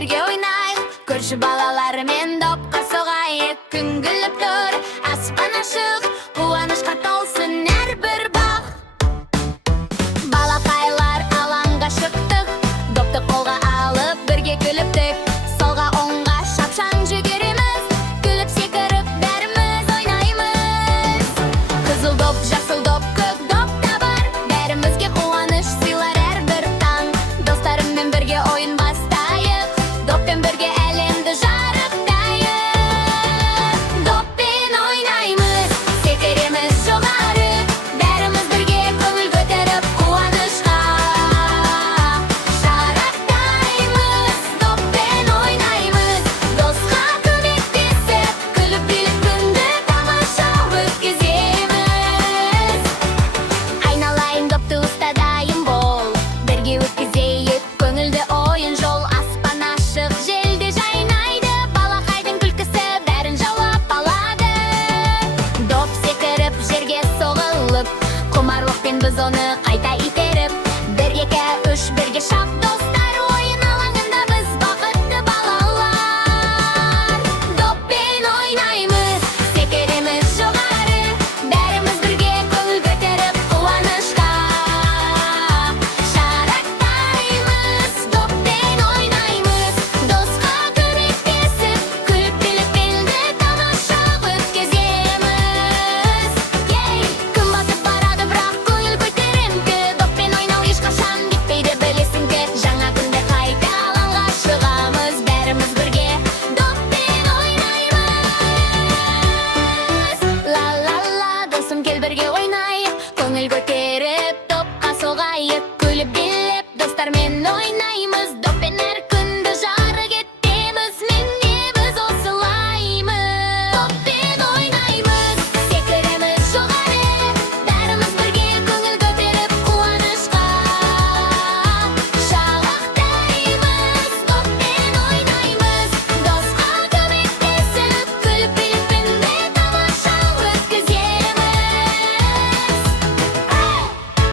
birge oynayık, көрші балалармен допқа соғайық. Күн күліп тұр, аспан ашық, қуанышқа толсын әрбір бақ. Балақайлар алаңға шықтық, допты қолға алып бірге күліптік. Солға оңға шапшаң жүгіреміз, күліп секіріп бәріміз ойнаймыз. Қызыл доп, жасыл доп, көк доп та бар, бәрімізге қуаныш сыйлар әрбір таң. Достарыммен бірге ойын бастайық, доппен бірге әлемді жарықтайық. Доппен ойнаймыз, секіреміз жоғары, бәріміз бірге көңіл көтеріп қуанышқа шарықтаймыз. Доппен ойнаймыз, досқа көмектесіп, күліп билеп күнді тамаша өткіземіз. Айналайын допты ұстадайын бол, бірге өткізейік көңілді ойын жол. Аспан ашық, желде жайнайды, балақайдың күлкісі бәрін жауап алады. Доп секіріп жерге соғылып, құмарлықпен біз оны қайта итеріп. Бір, екі, үш, бірге шап достар, ойын алаңында біз бақытты балалар. Доппен ойнаймыз, секіреміз жоғары, бәріміз бірге көңіл көтеріп қуанышқа шарықтаймыз. Доппен ойнаймыз, досқа көмектесіп, күліп билеп елді тамаша өткіземіз. Күн батып барады, бірақ көңіл көтеріңкі, доппен ойнау ешқашан кетпейді, білесіңкі. Жаңа күнде қайта алаңға шығамыз, бәріміз бірге доппен ойнаймыз. Ла-ла-ла, досым, кел бірге ойнайық, көңіл көтеріп допқа соғайық. Күліп билеп достармен ойнайық.